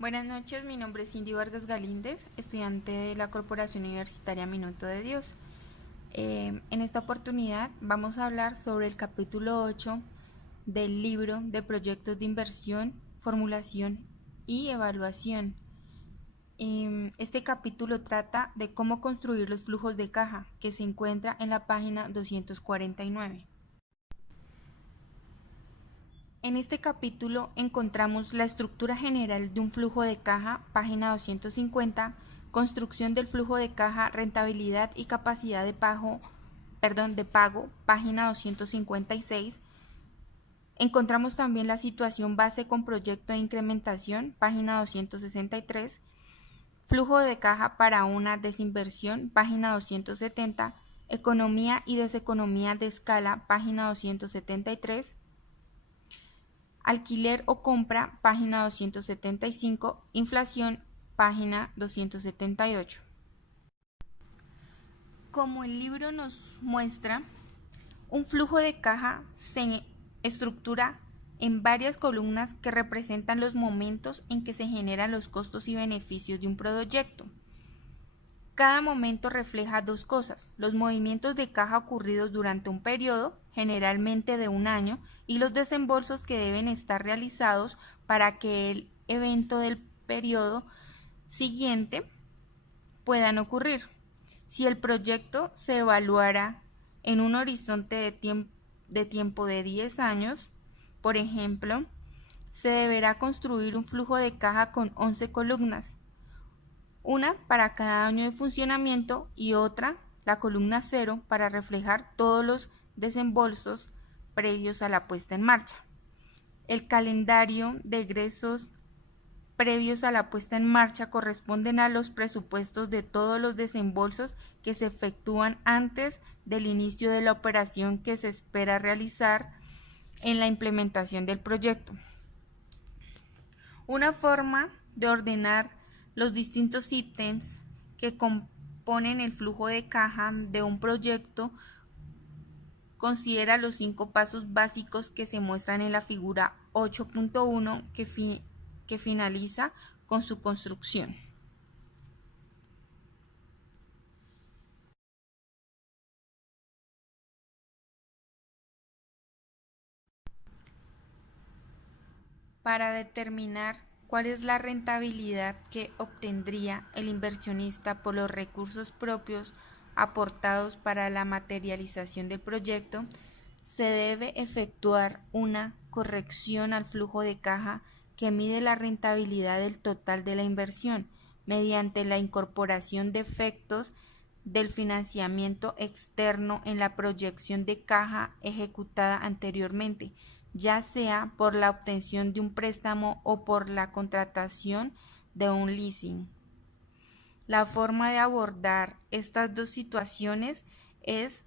Buenas noches, mi nombre es Cindy Vargas Galíndez, estudiante de la Corporación Universitaria Minuto de Dios. En esta oportunidad vamos a hablar sobre el capítulo 8 del libro de proyectos de inversión, formulación y evaluación. Este capítulo trata de cómo construir los flujos de caja, que se encuentra en la página 249. En este capítulo encontramos la estructura general de un flujo de caja, página 250, construcción del flujo de caja, rentabilidad y capacidad de pago, página 256. Encontramos también la situación base con proyecto de incrementación, página 263, flujo de caja para una desinversión, página 270, economía y deseconomía de escala, página 273, alquiler o compra, página 275, inflación, página 278. Como el libro nos muestra, un flujo de caja se estructura en varias columnas que representan los momentos en que se generan los costos y beneficios de un proyecto. Cada momento refleja dos cosas: los movimientos de caja ocurridos durante un periodo, generalmente de un año, y los desembolsos que deben estar realizados para que el evento del periodo siguiente puedan ocurrir. Si el proyecto se evaluara en un horizonte de tiempo de 10 años, por ejemplo, se deberá construir un flujo de caja con 11 columnas, una para cada año de funcionamiento y otra, la columna 0, para reflejar todos los desembolsos previos a la puesta en marcha. El calendario de egresos previos a la puesta en marcha corresponden a los presupuestos de todos los desembolsos que se efectúan antes del inicio de la operación que se espera realizar en la implementación del proyecto. Una forma de ordenar los distintos ítems que componen el flujo de caja de un proyecto considera los 5 pasos básicos que se muestran en la figura 8.1 que finaliza con su construcción. Para determinar cuál es la rentabilidad que obtendría el inversionista por los recursos propios aportados para la materialización del proyecto, se debe efectuar una corrección al flujo de caja que mide la rentabilidad del total de la inversión mediante la incorporación de efectos del financiamiento externo en la proyección de caja ejecutada anteriormente, ya sea por la obtención de un préstamo o por la contratación de un leasing. La forma de abordar estas dos situaciones es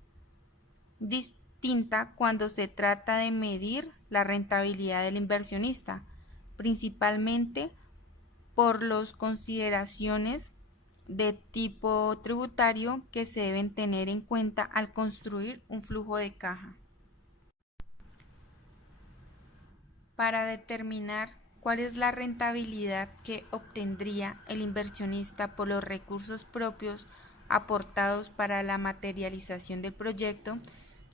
distinta cuando se trata de medir la rentabilidad del inversionista, principalmente por las consideraciones de tipo tributario que se deben tener en cuenta al construir un flujo de caja. Para determinar cuál es la rentabilidad que obtendría el inversionista por los recursos propios aportados para la materialización del proyecto,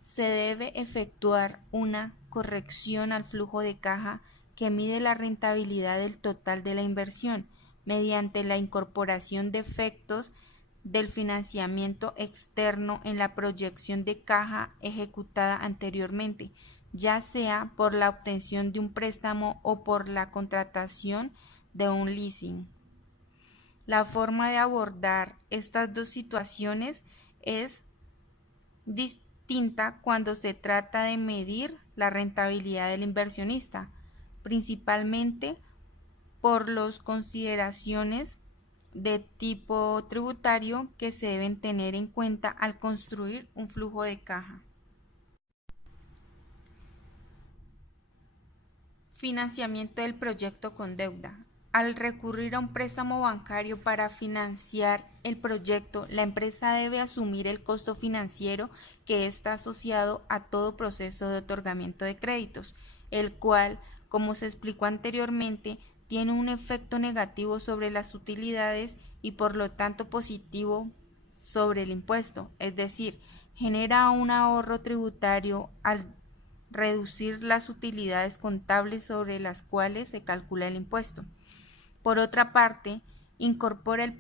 se debe efectuar una corrección al flujo de caja que mide la rentabilidad del total de la inversión mediante la incorporación de efectos del financiamiento externo en la proyección de caja ejecutada anteriormente, ya sea por la obtención de un préstamo o por la contratación de un leasing. La forma de abordar estas dos situaciones es distinta cuando se trata de medir la rentabilidad del inversionista, principalmente por las consideraciones de tipo tributario que se deben tener en cuenta al construir un flujo de caja. Financiamiento del proyecto con deuda. Al recurrir a un préstamo bancario para financiar el proyecto, la empresa debe asumir el costo financiero que está asociado a todo proceso de otorgamiento de créditos, el cual, como se explicó anteriormente, tiene un efecto negativo sobre las utilidades y por lo tanto positivo sobre el impuesto, es decir, genera un ahorro tributario al reducir las utilidades contables sobre las cuales se calcula el impuesto. Por otra parte, incorporar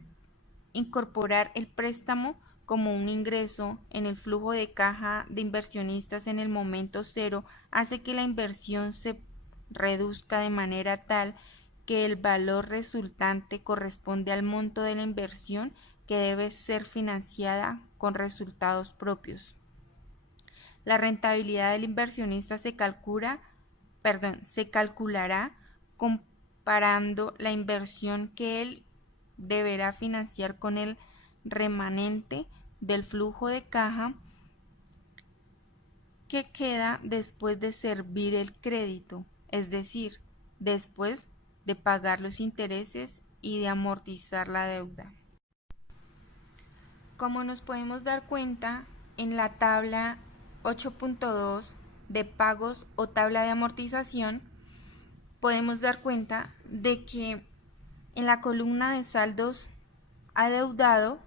el préstamo como un ingreso en el flujo de caja de inversionistas en el momento cero hace que la inversión se reduzca de manera tal que el valor resultante corresponde al monto de la inversión que debe ser financiada con resultados propios. La rentabilidad del inversionista se calculará comparando la inversión que él deberá financiar con el remanente del flujo de caja que queda después de servir el crédito, es decir, después de pagar los intereses y de amortizar la deuda. Como nos podemos dar cuenta, en la tabla 8.2 de pagos o tabla de amortización, podemos dar cuenta de que en la columna de saldos adeudado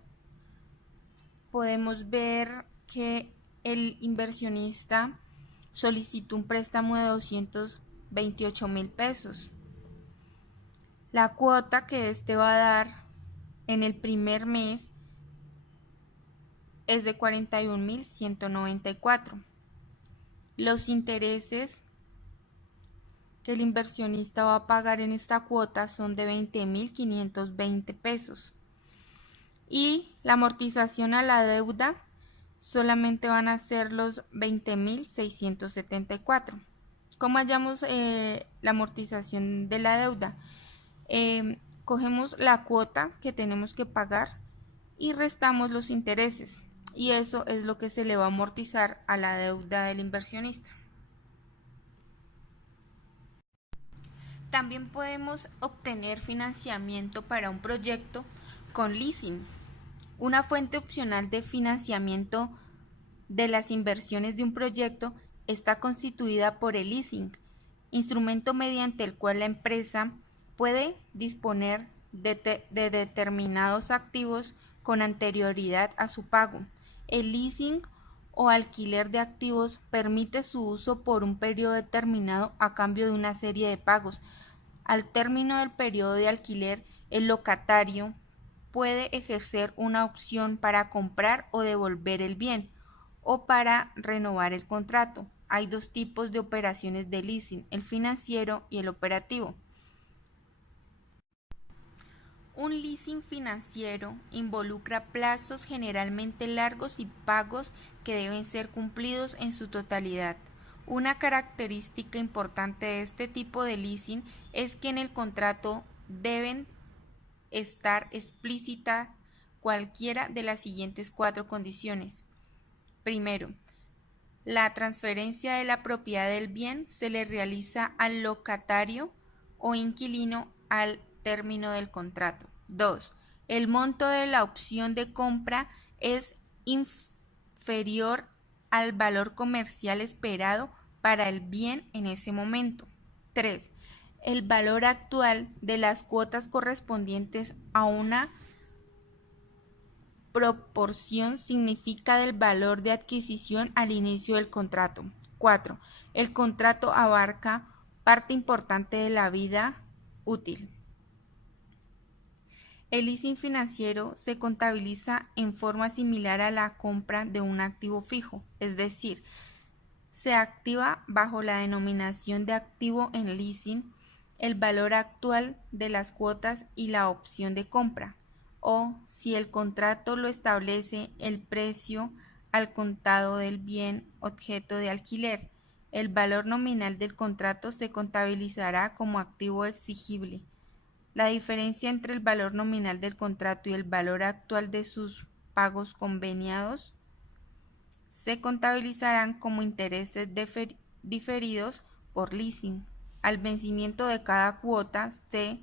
podemos ver que el inversionista solicitó un préstamo de 228,000 pesos. La cuota que éste va a dar en el primer mes es de 41,194. Los intereses que el inversionista va a pagar en esta cuota son de 20,520 pesos. Y la amortización a la deuda solamente van a ser los 20,674. ¿Cómo hallamos la amortización de la deuda? Cogemos la cuota que tenemos que pagar y restamos los intereses, y eso es lo que se le va a amortizar a la deuda del inversionista. También podemos obtener financiamiento para un proyecto con leasing. Una fuente opcional de financiamiento de las inversiones de un proyecto está constituida por el leasing, instrumento mediante el cual la empresa puede disponer de determinados activos con anterioridad a su pago. El leasing o alquiler de activos permite su uso por un periodo determinado a cambio de una serie de pagos. Al término del periodo de alquiler, el locatario puede ejercer una opción para comprar o devolver el bien o para renovar el contrato. Hay dos tipos de operaciones de leasing, el financiero y el operativo. Un leasing financiero involucra plazos generalmente largos y pagos que deben ser cumplidos en su totalidad. Una característica importante de este tipo de leasing es que en el contrato deben estar explícita cualquiera de las siguientes 4 condiciones. Primero, la transferencia de la propiedad del bien se le realiza al locatario o inquilino al término del contrato. 2. El monto de la opción de compra es inferior al valor comercial esperado para el bien en ese momento. 3. El valor actual de las cuotas correspondientes a una proporción significa del valor de adquisición al inicio del contrato. 4. El contrato abarca parte importante de la vida útil. El leasing financiero se contabiliza en forma similar a la compra de un activo fijo, es decir, se activa bajo la denominación de activo en leasing el valor actual de las cuotas y la opción de compra, o si el contrato lo establece, el precio al contado del bien objeto de alquiler. El valor nominal del contrato se contabilizará como activo exigible. La diferencia entre el valor nominal del contrato y el valor actual de sus pagos conveniados se contabilizarán como intereses diferidos por leasing. Al vencimiento de cada cuota se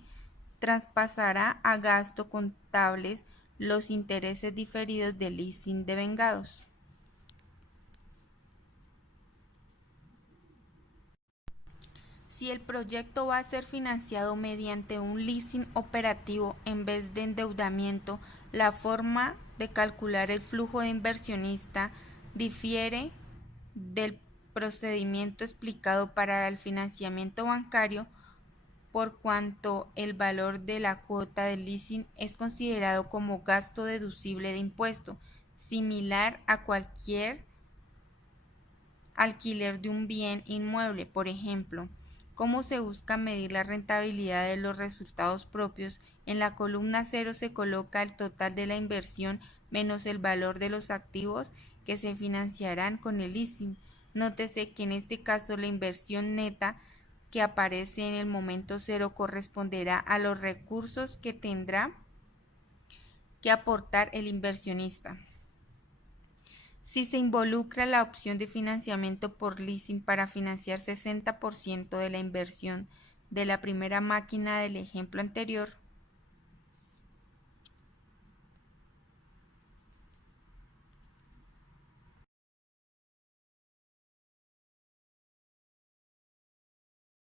traspasará a gastos contables los intereses diferidos del leasing devengados. Si el proyecto va a ser financiado mediante un leasing operativo en vez de endeudamiento, la forma de calcular el flujo de inversionista difiere del procedimiento explicado para el financiamiento bancario, por cuanto el valor de la cuota de leasing es considerado como gasto deducible de impuesto, similar a cualquier alquiler de un bien inmueble. Por ejemplo, ¿cómo se busca medir la rentabilidad de los resultados propios? En la columna 0 se coloca el total de la inversión menos el valor de los activos que se financiarán con el leasing. Nótese que en este caso la inversión neta que aparece en el momento 0 corresponderá a los recursos que tendrá que aportar el inversionista. Si se involucra la opción de financiamiento por leasing para financiar 60% de la inversión de la primera máquina del ejemplo anterior,